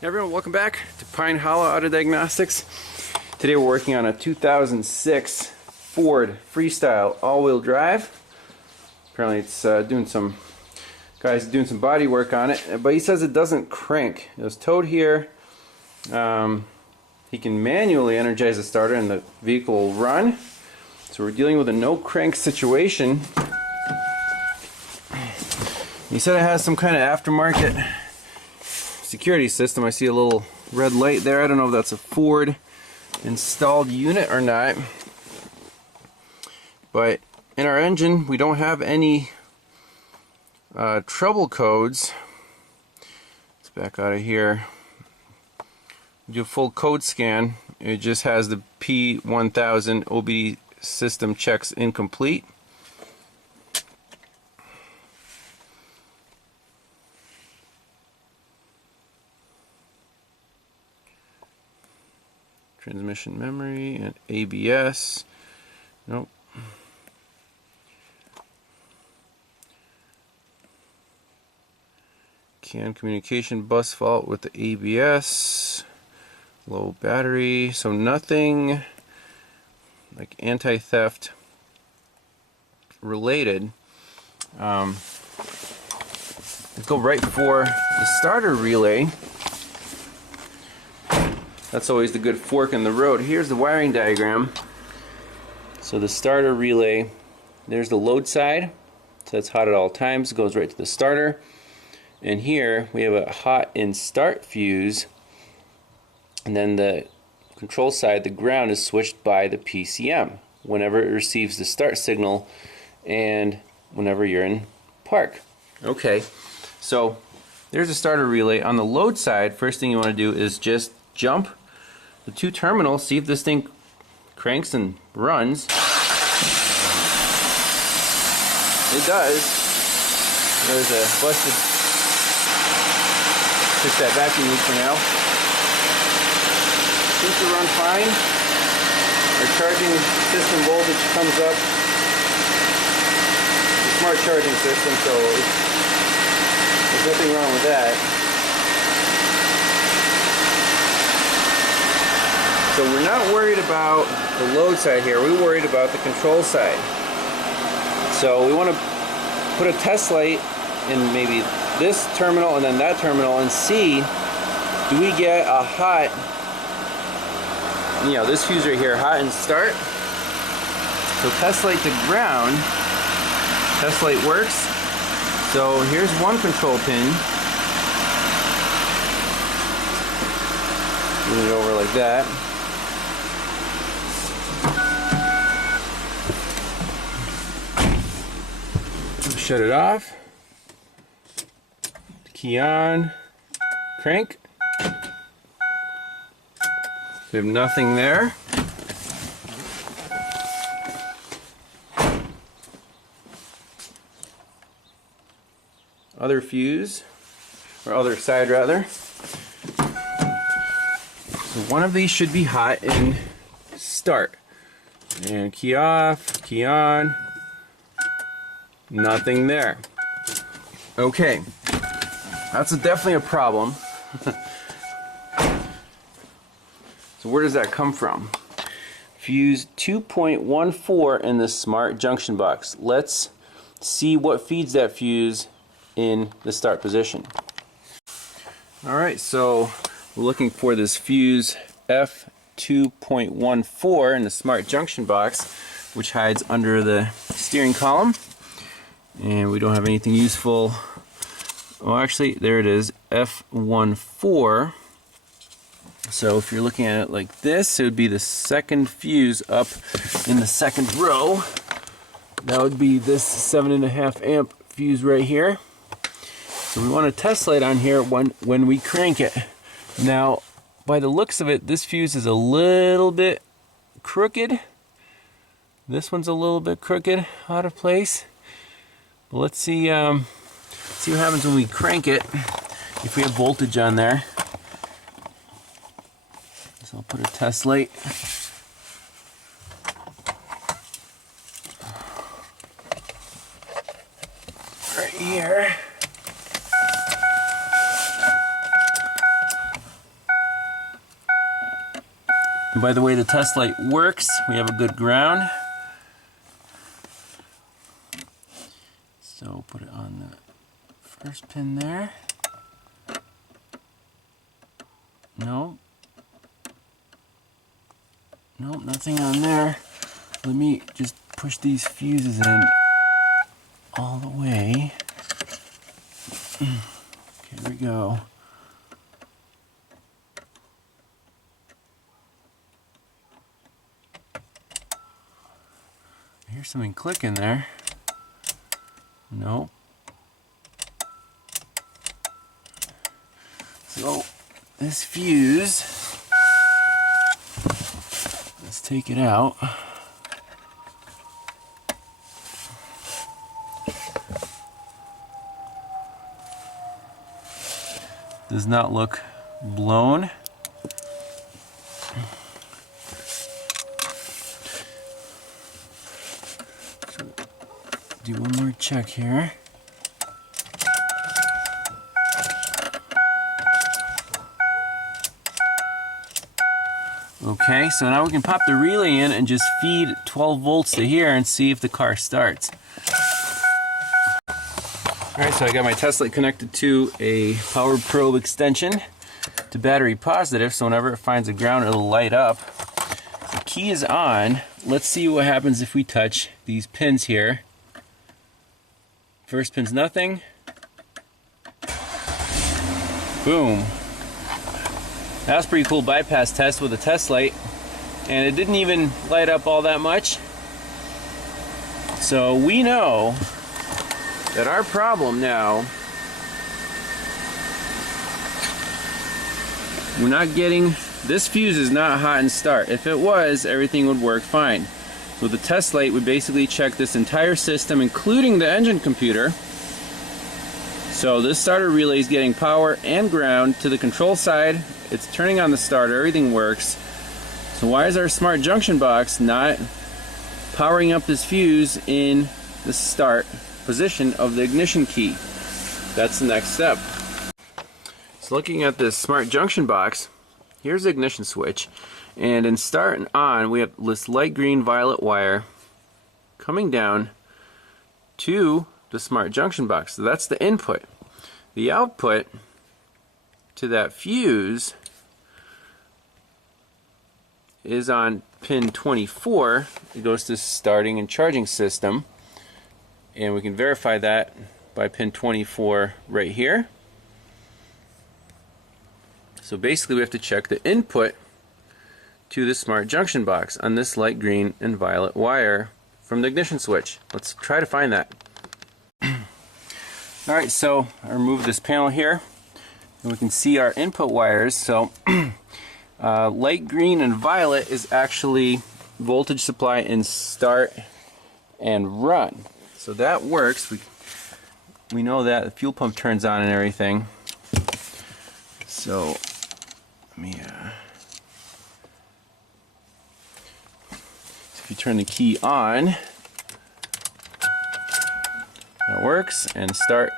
Hey everyone, welcome back to Pine Hollow Auto Diagnostics. Today we're working on a 2006 Ford Freestyle all-wheel drive. Apparently it's doing some body work on it, but he says it doesn't crank. It was towed here. He can manually energize the starter and the vehicle will run. So we're dealing with a no crank situation. He said it has some kind of aftermarket security system. I see a little red light there. I don't know if that's a Ford installed unit or not. But in our engine, we don't have any trouble codes. Let's back out of here. Do a full code scan. It just has the P1000 OBD system checks incomplete. Transmission memory and ABS. Nope. CAN communication bus fault with the ABS. Low battery. So nothing like anti-theft related. Let's go right for the starter relay. That's always the good fork in the road. Here's the wiring diagram. So the starter relay, there's the load side. So that's hot at all times, goes right to the starter. And here we have a hot in start fuse. And then the control side, the ground, is switched by the PCM whenever it receives the start signal and whenever you're in park. Okay, so there's a starter relay. On the load side, first thing you want to do is just jump the two terminals, see if this thing cranks and runs. It does. There's a busted, fix that vacuum leak for now. Seems to run fine. Our charging system voltage comes up. It's a smart charging system, so there's nothing wrong with that. So we're not worried about the load side here, we're worried about the control side. So we want to put a test light in maybe this terminal and then that terminal and see, do we get a hot, this fuse right here, hot and start. So test light to ground, test light works. So here's one control pin. Move it over like that. Shut it off. Key on. Crank. We have nothing there. Other fuse, or other side rather. So one of these should be hot in start. And key off, key on. Nothing there. Okay, that's definitely a problem. So where does that come from? Fuse 2.14 in the smart junction box. Let's see what feeds that fuse in the start position. Alright, so we're looking for this fuse F2.14 in the smart junction box, which hides under the steering column. And we don't have anything useful. Well, actually, there it is, F14. So if you're looking at it like this, it would be the second fuse up in the second row. That would be this 7.5 amp fuse right here. So we want a test light on here when we crank it. Now, by the looks of it, this fuse is a little bit crooked. This one's a little bit crooked, out of place. But let's see what happens when we crank it, if we have voltage on there. So I'll put a test light. Right here. And by the way the test light works, we have a good ground. So put it on the first pin there. No. Nope, nothing on there. Let me just push these fuses in all the way. Okay, here we go. I hear something clicking there. Nope. So this fuse, let's take it out. Does not look blown. So, do one more check here. Okay, so now we can pop the relay in and just feed 12 volts to here and see if the car starts. Alright, so I got my test light connected to a power probe extension to battery positive, so whenever it finds the ground it'll light up. The key is on. Let's see what happens if we touch these pins here. First pin's nothing. Boom. That was a pretty cool bypass test with a test light, and it didn't even light up all that much. So we know that our problem now, we're not getting, this fuse is not hot and start. If it was, everything would work fine. With the test light, we basically check this entire system, including the engine computer. So this starter relay is getting power and ground to the control side. It's turning on the starter, everything works. So why is our smart junction box not powering up this fuse in the start position of the ignition key? That's the next step. So looking at this smart junction box, here's the ignition switch, and in start and on we have this light green violet wire coming down to the smart junction box. So that's the input. The output to that fuse is on pin 24. It goes to starting and charging system, and we can verify that by pin 24 right here. So basically we have to check the input to the smart junction box on this light green and violet wire from the ignition switch. Let's try to find that. Alright, so I removed this panel here and we can see our input wires. So light green and violet is actually voltage supply in start and run. So that works. We know that the fuel pump turns on and everything. So let me if you turn the key on, that works, and start,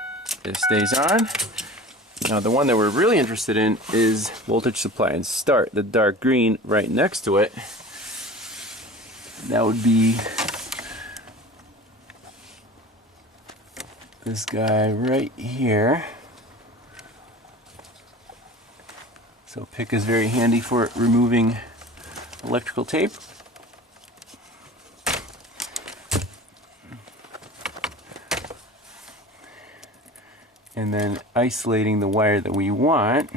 it stays on. Now the one that we're really interested in is voltage supply and start, the dark green right next to it. That would be this guy right here. So pick is very handy for removing electrical tape. And then isolating the wire that we want.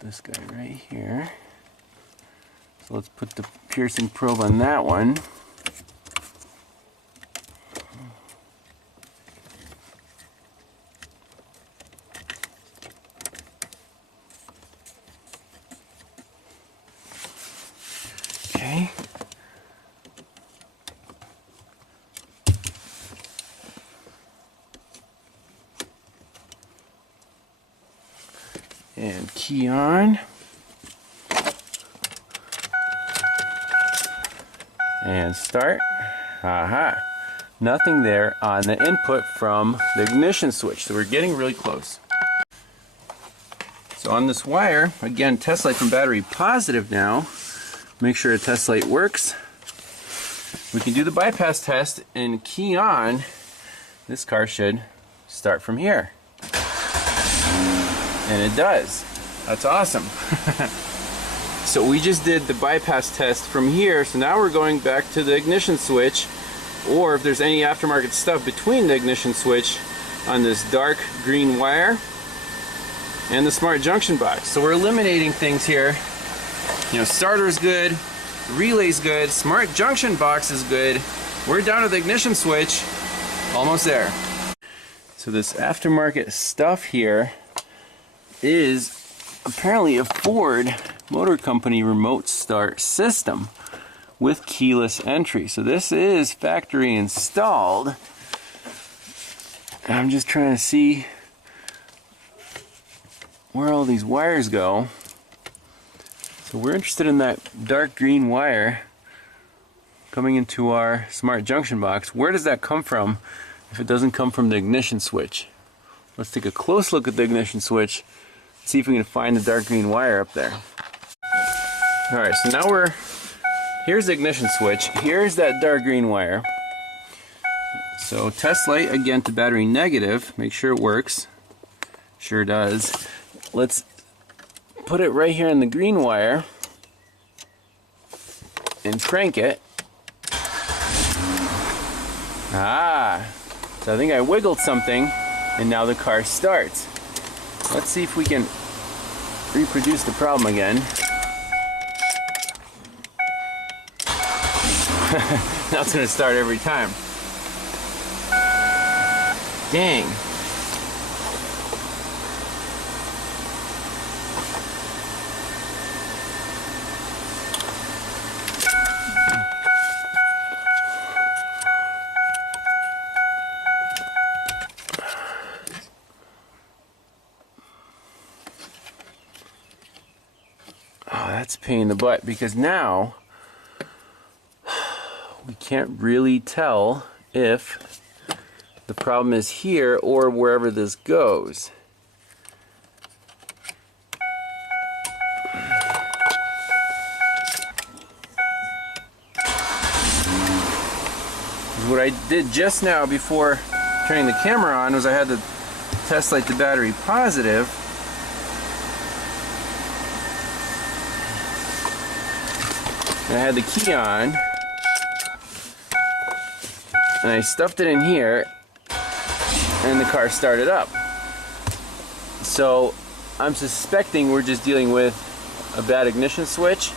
This guy right here. So let's put the piercing probe on that one. Okay. And key on. And start. Aha. Nothing there on the input from the ignition switch. So we're getting really close. So on this wire, again, test light from battery positive now. Make sure a test light works. We can do the bypass test and key on. This car should start from here. And it does. That's awesome. So we just did the bypass test from here, so now we're going back to the ignition switch, or if there's any aftermarket stuff between the ignition switch on this dark green wire and the smart junction box. So we're eliminating things here. You know, starter's good, relay's good, smart junction box is good. We're down to the ignition switch, almost there. So this aftermarket stuff here is apparently a Ford Motor Company remote start system with keyless entry. So this is factory installed. I'm just trying to see where all these wires go. So we're interested in that dark green wire coming into our smart junction box. Where does that come from if it doesn't come from the ignition switch? Let's take a close look at the ignition switch, see if we can find the dark green wire up there. Alright, so now here's the ignition switch, here's that dark green wire. So test light again to battery negative, make sure it works. Sure does. Let's put it right here in the green wire and crank it. Ah, so I think I wiggled something and now the car starts. Let's see if we can reproduce the problem again. Now it's going to start every time. Dang. That's a pain in the butt because now we can't really tell if the problem is here or wherever this goes. What I did just now before turning the camera on was I had to test light the battery positive. And I had the key on, and I stuffed it in here, and the car started up. So I'm suspecting we're just dealing with a bad ignition switch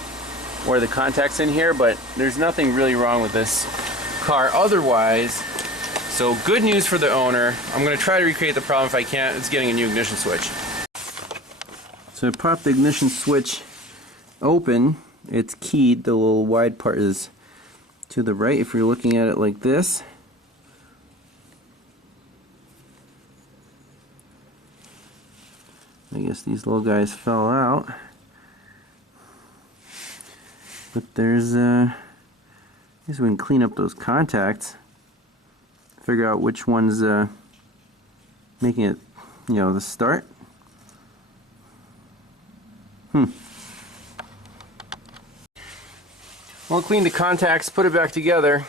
or the contacts in here, but there's nothing really wrong with this car otherwise. So good news for the owner. I'm going to try to recreate the problem. If I can't, it's getting a new ignition switch. So I popped the ignition switch open. It's keyed. The little wide part is to the right if you're looking at it like this. I guess these little guys fell out. But there's I guess we can clean up those contacts. Figure out which one's making it, you know, the start. Well, clean the contacts, put it back together,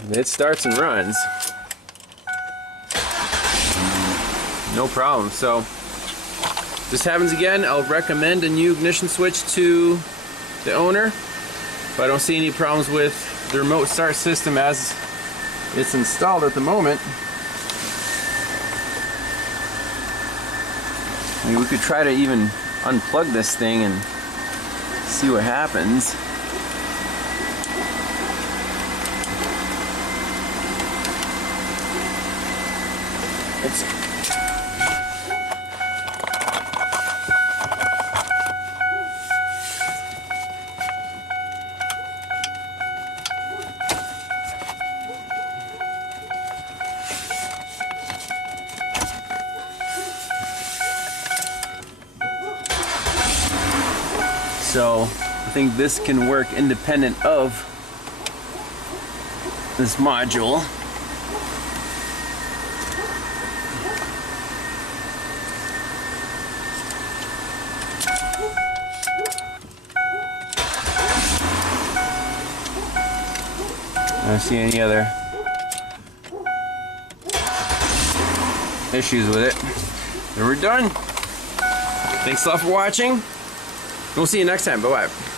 and it starts and runs. No problem. So if this happens again, I'll recommend a new ignition switch to the owner. But I don't see any problems with the remote start system as it's installed at the moment. I mean, we could try to even unplug this thing and see what happens. So I think this can work independent of this module. don't see any other issues with it. And we're done. Thanks a lot for watching. We'll see you next time. Bye-bye.